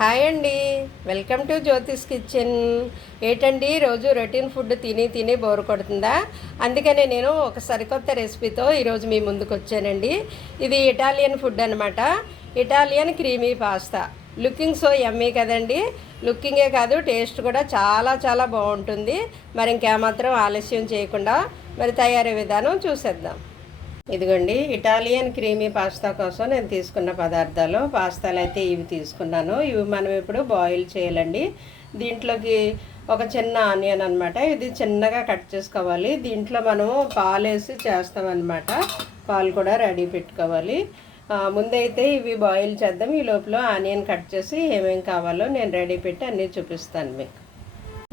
Hi అండి, welcome to Jyothish kitchen. ఏంటండి రోజు రొటీన్ ఫుడ్ తిని తిని బోర్ కొడుతుందా? అందుకనే నేను ఒక సరికొత్త రెసిపీతో ఈరోజు మీ ముందుకు వచ్చానండి. ఇది ఇటాలియన్ ఫుడ్ అనమాట. Italian creamy pasta. Looking so yummy కదండి. లుకింగే కాదు, టేస్ట్ కూడా చాలా చాలా బాగుంటుంది. మరి ఇంకేమాత్రం ఆలస్యం చేయకుండా మరి తయారీ విధానం చూసేద్దాం. ఇదిగోండి, ఇటాలియన్ క్రీమీ పాస్తా కోసం నేను తీసుకున్న పాస్తాలు అయితే ఇవి తీసుకున్నాను. ఇవి మనం ఇప్పుడు బాయిల్ చేయాలండి. దీంట్లోకి ఒక చిన్న ఆనియన్ అనమాట, ఇది చిన్నగా కట్ చేసుకోవాలి. దీంట్లో మనము పాలు వేసి చేస్తామన్నమాట. పాలు కూడా రెడీ పెట్టుకోవాలి. ముందైతే ఇవి బాయిల్ చేద్దాం. ఈ లోపల ఆనియన్ కట్ చేసి ఏమేమి కావాలో నేను రెడీ పెట్టి అన్నీ చూపిస్తాను మీకు.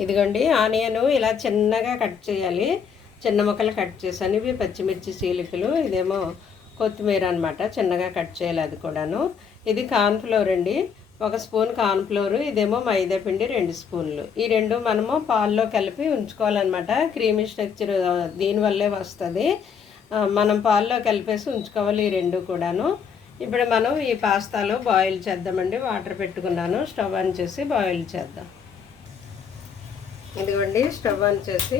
ఇదిగోండి, ఆనియన్ ఇలా చిన్నగా కట్ చేయాలి. చిన్న ముక్కలు కట్ చేశాను. ఇవి పచ్చిమిర్చి చీలికలు, ఇదేమో కొత్తిమీర అనమాట, చిన్నగా కట్ చేయాలి అది కూడాను. ఇది కార్న్ఫ్లోర్ అండి, 1 స్పూన్ కార్న్ఫ్లోర్. ఇదేమో మైదా పిండి 2 స్పూన్లు. ఈ రెండు మనము పాల్లో కలిపి ఉంచుకోవాలన్నమాట. క్రీమీ స్ట్రక్చర్ దీనివల్లే వస్తుంది. మనం పాల్లో కలిపేసి ఉంచుకోవాలి ఈ రెండు కూడాను. ఇప్పుడు మనం ఈ పాస్తాలో బాయిల్ చేద్దామండి. వాటర్ పెట్టుకున్నాను, స్టవ్ ఆన్ చేసి బాయిల్ చేద్దాం. ఇదిగోండి, స్టవ్ ఆన్ చేసి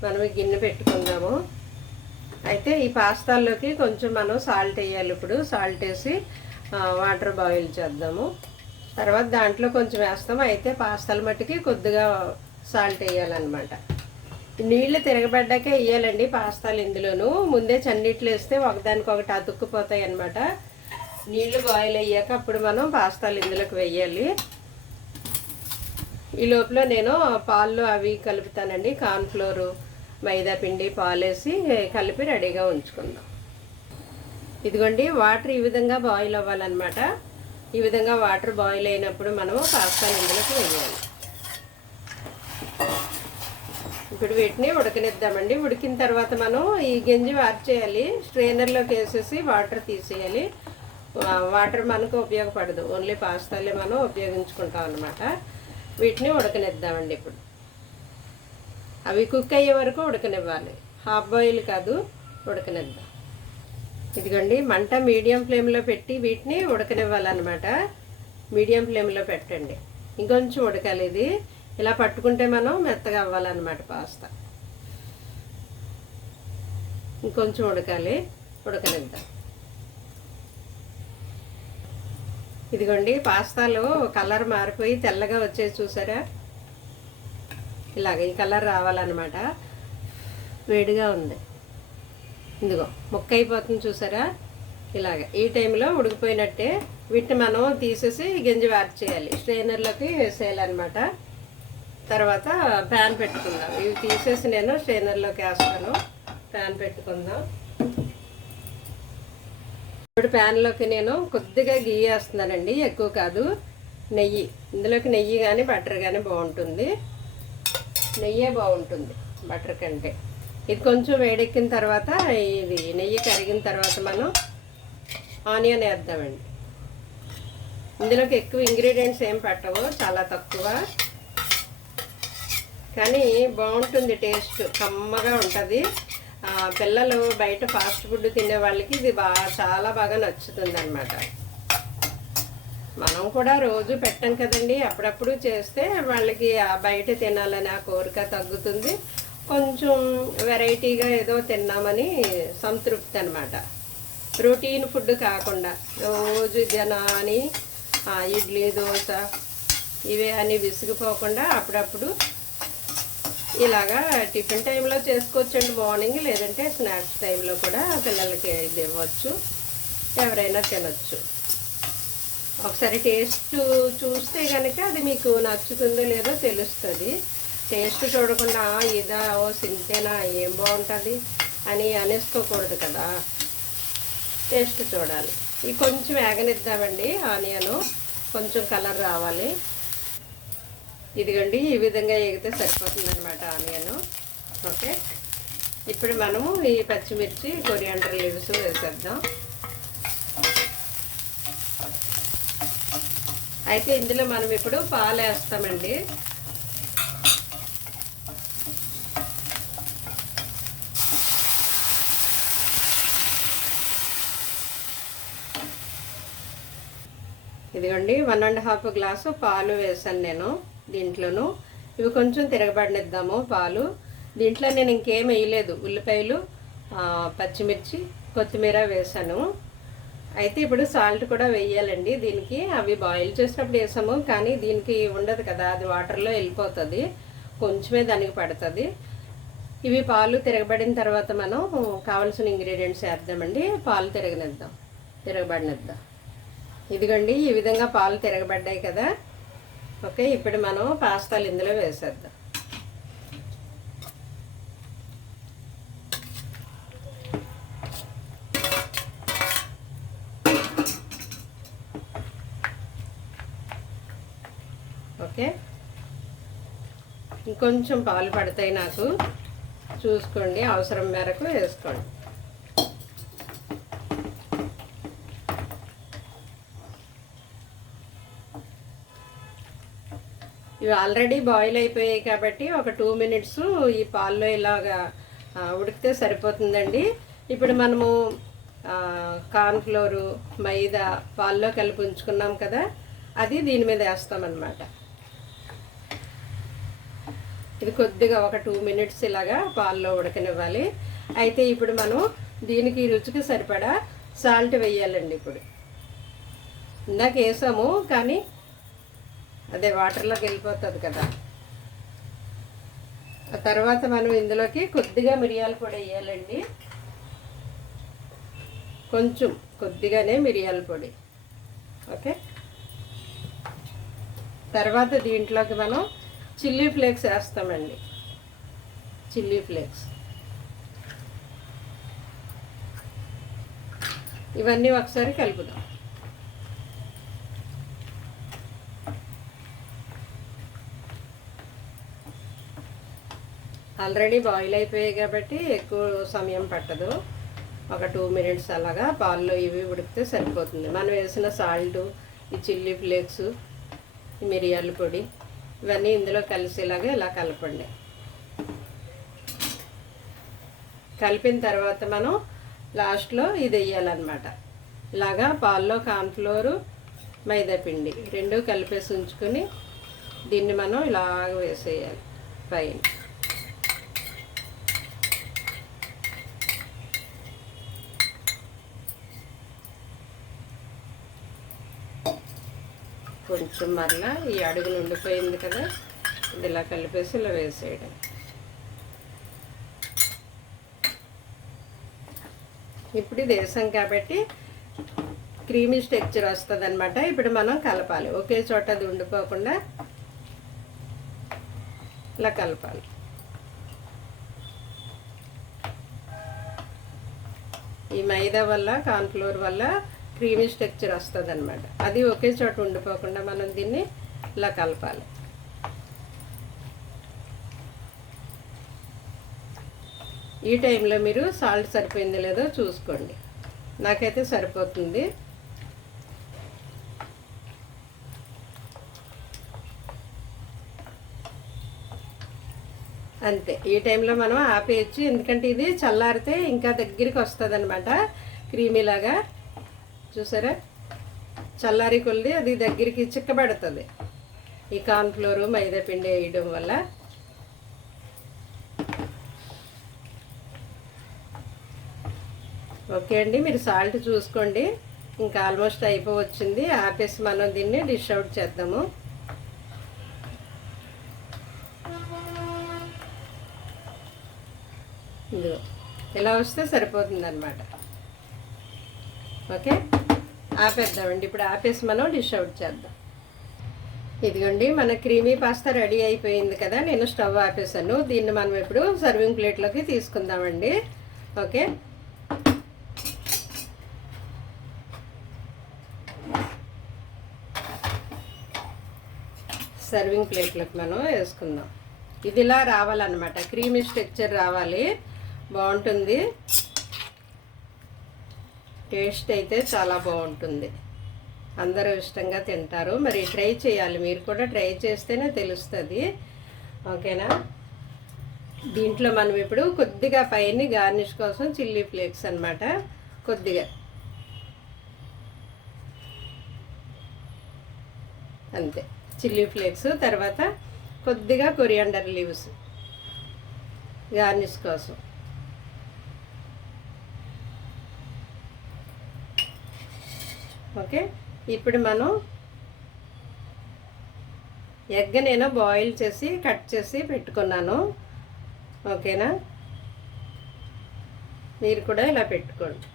మనం గిన్నె పెట్టుకుందాము. అయితే ఈ పాస్తాల్లోకి కొంచెం మనం సాల్ట్ వేయాలి. ఇప్పుడు సాల్ట్ వేసి వాటర్ బాయిల్ చేద్దాము. తర్వాత దాంట్లో కొంచెం వేస్తాము. అయితే పాస్తాల మట్టుకి కొద్దిగా సాల్ట్ వేయాలన్నమాట. నీళ్ళు తిరగబడ్డాకే వేయాలండి పాస్తాలు. ఇందులోనూ ముందే చన్నీళ్ళు వేస్తే ఒకదానికొకటి అతుక్కుపోతాయి అన్నమాట. నీళ్ళు బాయిల్ అయ్యాక అప్పుడు మనం పాస్తాలు ఇందులోకి వేయాలి. ఈ లోపల నేను పాలు అవి కలుపుతానండి. కార్న్ఫ్లోరు, మైదా పిండి, పాలేసి కలిపి రెడీగా ఉంచుకుందాం. ఇదిగోండి, వాటర్ ఈ విధంగా బాయిల్ అవ్వాలన్నమాట. ఈ విధంగా వాటర్ బాయిల్ అయినప్పుడు మనము పాస్తాలు ఇందులోకి వేయాలి. ఇప్పుడు వీటిని ఉడకనిద్దామండి. ఉడికిన తర్వాత మనం ఈ గంజి వార్చేయాలి. స్ట్రైనర్లోకి వేసేసి వాటర్ తీసేయాలి. వాటర్ మనకు ఉపయోగపడదు, ఓన్లీ పాస్తాలే మనం ఉపయోగించుకుంటాం అన్నమాట. వీటిని ఉడకనిద్దామండి. ఇప్పుడు అవి కుక్ అయ్యే వరకు ఉడకనివ్వాలి, హాఫ్ బాయిల్ కాదు, ఉడకనిద్దాం. ఇదిగోండి, మంట మీడియం ఫ్లేమ్లో పెట్టి వీటిని ఉడకనివ్వాలన్నమాట. మీడియం ఫ్లేమ్లో పెట్టండి. ఇంకొంచెం ఉడకాలి. ఇది ఇలా పట్టుకుంటే మనం మెత్తగా అవ్వాలన్నమాట పాస్తా. ఇంకొంచెం ఉడకాలి, ఉడకనిద్దాం. ఇదిగోండి, పాస్తాలు కలర్ మారిపోయి తెల్లగా వచ్చేసి చూసారా? ఇలాగ ఈ కలర్ రావాలన్నమాట. వేడిగా ఉంది, ఇదిగో ముక్క అయిపోతుంది చూసారా? ఇలాగ ఈ టైంలో ఉడికిపోయినట్టే. వీటిని మనం తీసేసి గంజి చేయాలి, స్ట్రైనర్లోకి వేసేయాలన్నమాట. తర్వాత ప్యాన్ పెట్టుకుందాం. ఇవి తీసేసి నేను స్ట్రైనర్లోకి వేస్తాను. ప్యాన్ పెట్టుకుందాం. ఇప్పుడు ప్యాన్లోకి నేను కొద్దిగా గీ వేస్తున్నానండి, ఎక్కువ కాదు. నెయ్యి, ఇందులోకి నెయ్యి కానీ బటర్ కానీ బాగుంటుంది. నెయ్యే బాగుంటుంది బటర్ కంటే. ఇది కొంచెం వేడెక్కిన తర్వాత, ఇది నెయ్యి కరిగిన తర్వాత మనం ఆనియన్ వేద్దామండి. ఇందులోకి ఎక్కువ ఇంగ్రీడియంట్స్ ఏం పట్టవు, చాలా తక్కువ, కానీ బాగుంటుంది. టేస్ట్ కమ్మగా ఉంటుంది. పిల్లలు బయట ఫాస్ట్ ఫుడ్ తినే వాళ్ళకి ఇది చాలా బాగా నచ్చుతుంది అన్నమాట. మనం కూడా రోజు పెట్టం కదండి, అప్పుడప్పుడు చేస్తే వాళ్ళకి బయట తినాలని ఆ కోరిక తగ్గుతుంది. కొంచెం వెరైటీగా ఏదో తిన్నామని సంతృప్తి అన్నమాట. రొటీన్ ఫుడ్ కాకుండా రోజు అని ఇడ్లీ, దోశ ఇవే అని విసిగిపోకుండా అప్పుడప్పుడు ఇలాగా టిఫిన్ టైంలో చేసుకోవచ్చండి, మార్నింగ్. లేదంటే స్నాక్స్ టైంలో కూడా పిల్లలకి ఇది ఇవ్వచ్చు, ఎవరైనా తినొచ్చు. ఒకసారి టేస్ట్ చూస్తే కనుక అది మీకు నచ్చుతుందో లేదో తెలుస్తుంది. టేస్ట్ చూడకుండా ఇదా సింతేనా ఏం బాగుంటుంది అని అనేసుకోకూడదు కదా. టేస్ట్ చూడాలి. ఇది కొంచెం వేగనిద్దామండి. ఆనియను కొంచెం కలర్ రావాలి. ఇదిగండి, ఈ విధంగా ఎగితే సరిపోతుంది అనమాట ఆనియను. ఓకే, ఇప్పుడు మనము ఈ పచ్చిమిర్చి, కొరియాండర్ లీవ్స్ వేసేద్దాం. అయితే ఇందులో మనం ఇప్పుడు పాలు వేస్తామండి. ఇదిగోండి 1½ గ్లాసు పాలు వేసాను నేను దీంట్లోనూ. ఇవి కొంచెం తిరగబడనిద్దాము పాలు. దీంట్లో నేను ఇంకేం వేయలేదు, ఉల్లిపాయలు, పచ్చిమిర్చి, కొత్తిమీర వేసాను. అయితే ఇప్పుడు సాల్ట్ కూడా వేయాలండి దీనికి. అవి బాయిల్ చేసినప్పుడు వేసాము, కానీ దీనికి ఉండదు కదా, అది వాటర్లో వెళ్ళిపోతుంది, కొంచెమే దానికి పడుతుంది. ఇవి పాలు తిరగబడిన తర్వాత మనం కావాల్సిన ఇంగ్రీడియంట్స్ వేద్దామండి. పాలు తిరగబడినిద్దాం. ఇదిగోండి ఈ విధంగా పాలు తిరగబడ్డాయి కదా. ఓకే, ఇప్పుడు మనం పాస్తాలు ఇందులో వేసేద్దాం. ఓకే, ఇంకొంచెం పాలు పడతాయి నాకు, చూసుకోండి, అవసరం మేరకు వేసుకోండి. ఇవి ఆల్రెడీ బాయిల్ అయిపోయాయి కాబట్టి ఒక 2 మినిట్స్ ఈ పాల్లో ఇలాగా ఉడికితే సరిపోతుందండి. ఇప్పుడు మనము కార్న్ఫ్లోరు, మైదా పాల్లో కలిపి ఉంచుకున్నాం కదా, అది దీని మీద వేస్తామన్నమాట. ఇది కొద్దిగా ఒక 2 మినిట్స్ ఇలాగా పాల్లో ఉడకనివ్వాలి. అయితే ఇప్పుడు మనం దీనికి రుచికి సరిపడా సాల్ట్ వేయాలండి. ఇప్పుడు ఇందాక వేసాము కానీ అదే వాటర్లోకి వెళ్ళిపోతుంది కదా. ఆ తర్వాత మనం ఇందులోకి కొద్దిగా మిరియాల పొడి వేయాలండి, కొంచెం కొద్దిగానే మిరియాల పొడి. ఓకే, తర్వాత దీంట్లోకి మనం చిల్లీ ఫ్లేక్స్ వేస్తామండి. చిల్లీ ఫ్లేక్స్ ఇవన్నీ ఒకసారి కలుపుదాం. ఆల్రెడీ బాయిల్ అయిపోయాయి కాబట్టి ఎక్కువ సమయం పట్టదు, ఒక 2 మినిట్స్ అలాగా పాల్లో ఇవి ఉడికితే సరిపోతుంది. మనం వేసిన సాల్టు, ఈ చిల్లీ ఫ్లేక్స్, ఈ మిరియాల పొడి ఇవన్నీ ఇందులో కలిసేలాగా ఇలా కలపండి. కలిపిన తర్వాత మనం లాస్ట్లో ఇది వేయాలన్నమాట. ఇలాగా పాల్లో కార్న్ఫ్లోరు, మైదా పిండి రెండు కలిపేసి ఉంచుకొని దీన్ని మనం ఇలాగ వేసేయాలి పైన. కొంచెం మరలా ఈ అడుగులు ఉండిపోయింది కదా, ఇది ఇలా కలిపేసి ఇలా వేసేయడం. ఇప్పుడు ఇది వేసాం కాబట్టి క్రీమీ టెక్స్చర్ వస్తుంది అనమాట. ఇప్పుడు మనం కలపాలి, ఒకే చోట అది ఉండిపోకుండా ఇలా కలపాలి. ఈ మైదా వల్ల, కార్న్ఫ్లోర్ వల్ల క్రీమీ టెక్స్చర్ వస్తుంది అనమాట. అది ఒకే చోట ఉండిపోకుండా మనం దీన్ని ఇలా కలపాలి. ఈ టైంలో మీరు సాల్ట్ సరిపోయిందో లేదో చూసుకోండి. నాకైతే సరిపోతుంది. అంతే, ఈ టైంలో మనం ఆపేయచ్చు, ఎందుకంటే ఇది చల్లారితే ఇంకా దగ్గరికి వస్తుంది అనమాట క్రీమీలాగా. చూసారా, చల్లారి కొలిది అది దగ్గరికి చిక్కబడుతుంది ఈ కార్న్ఫ్లోరు, మైదా పిండి వేయడం వల్ల. ఓకే అండి, మీరు సాల్ట్ చూసుకోండి. ఇంకా ఆల్మోస్ట్ అయిపోవచ్చింది. ఆపేసి మనం దీన్ని డిష్ అవుట్ చేద్దాము. ఇదిగో ఇలా వస్తే సరిపోతుంది అనమాట. ఓకే, ఆపేద్దామండి. ఇప్పుడు ఆపేసి మనం డిష్ అవుట్ చేద్దాం. ఇదిగోండి మన క్రీమీ పాస్తా రెడీ అయిపోయింది కదా. నేను స్టవ్ ఆపేసాను. దీన్ని మనం ఇప్పుడు సర్వింగ్ ప్లేట్లోకి తీసుకుందామండి. ఓకే, సర్వింగ్ ప్లేట్లోకి మనం వేసుకుందాం. ఇది ఇలా రావాలన్నమాట, క్రీమీ టెక్స్చర్ రావాలి, బాగుంటుంది. టేస్ట్ అయితే చాలా బాగుంటుంది, అందరూ ఇష్టంగా తింటారు. మరి ట్రై చేయాలి, మీరు కూడా ట్రై చేస్తేనే తెలుస్తుంది. ఓకేనా, దీంట్లో మనం ఇప్పుడు కొద్దిగా పైన గార్నిష్ కోసం చిల్లీ ఫ్లేక్స్ అన్నమాట, కొద్దిగా అంతే. చిల్లీ ఫ్లేక్స్, తర్వాత కొద్దిగా కొరియాండర్ లీవ్స్ గార్నిష్ కోసం. ఓకే, ఇప్పుడు మనం ఎగ్ నేను బాయిల్ చేసి కట్ చేసి పెట్టుకున్నాను. ఓకేనా, మీరు కూడా ఇలా పెట్టుకోండి.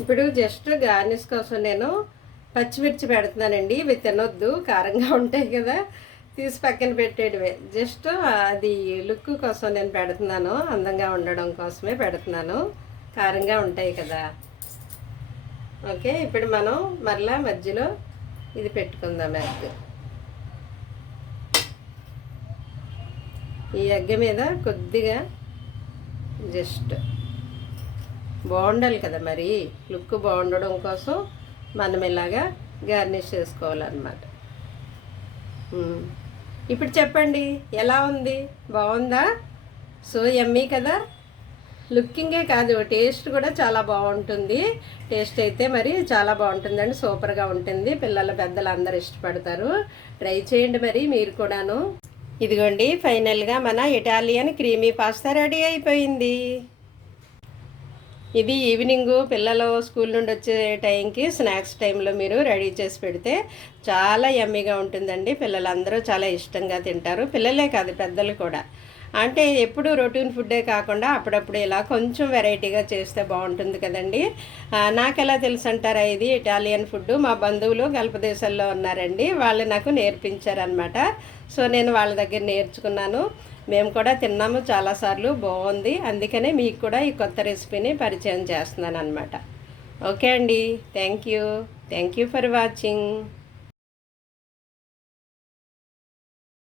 ఇప్పుడు జస్ట్ గార్నిష్ కోసం నేను పచ్చిమిర్చి పెడుతున్నానండి. ఇవి తినొద్దు, కారంగా ఉంటాయి కదా, తీసి పక్కన పెట్టేటివే. జస్ట్ అది లుక్ కోసం నేను పెడుతున్నాను, అందంగా ఉండడం కోసమే పెడుతున్నాను. కారంగా ఉంటాయి కదా. ఓకే, ఇప్పుడు మనం మరలా మధ్యలో ఇది పెట్టుకుందాం ఎగ్. ఈ ఎగ్ మీద కొద్దిగా జస్ట్ బాగుండాలి కదా, మరి లుక్ బాగుండడం కోసం మనం ఇలాగా గార్నిష్ చేసుకోవాలన్నమాట. ఇప్పుడు చెప్పండి, ఎలా ఉంది? బాగుందా? సో యమ్మీ కదా. లుకింగే కాదు, టేస్ట్ కూడా చాలా బాగుంటుంది. టేస్ట్ అయితే మరి చాలా బాగుంటుందండి, సూపర్గా ఉంటుంది. పిల్లలు పెద్దలు అందరు ఇష్టపడతారు. ట్రై చేయండి మరి మీరు కూడాను. ఇదిగోండి, ఫైనల్గా మన ఇటాలియన్ క్రీమీ పాస్తా రెడీ అయిపోయింది. ఇది ఈవినింగు పిల్లలు స్కూల్ నుండి వచ్చే టైంకి స్నాక్స్ టైంలో మీరు రెడీ చేసి పెడితే చాలా యమ్మీగా ఉంటుందండి. పిల్లలందరూ చాలా ఇష్టంగా తింటారు. పిల్లలే కాదు, పెద్దలు కూడా. అంటే ఎప్పుడు రొటీన్ ఫుడ్డే కాకుండా అప్పుడప్పుడు ఇలా కొంచెం వెరైటీగా చేస్తే బాగుంటుంది కదండి. నాకు ఎలా తెలుసు అంటారా, ఇది ఇటాలియన్ ఫుడ్ మా బంధువులు గల్ఫ్ దేశాల్లో ఉన్నారండి, వాళ్ళు నాకు నేర్పించారనమాట. సో నేను వాళ్ళ దగ్గర నేర్చుకున్నాను. మేము కూడా తిన్నాము చాలాసార్లు, బాగుంది. అందుకనే మీకు కూడా ఈ కొత్త రెసిపీని పరిచయం చేస్తున్నాను అనమాట. ఓకే అండి, థ్యాంక్ యూ ఫర్ వాచింగ్.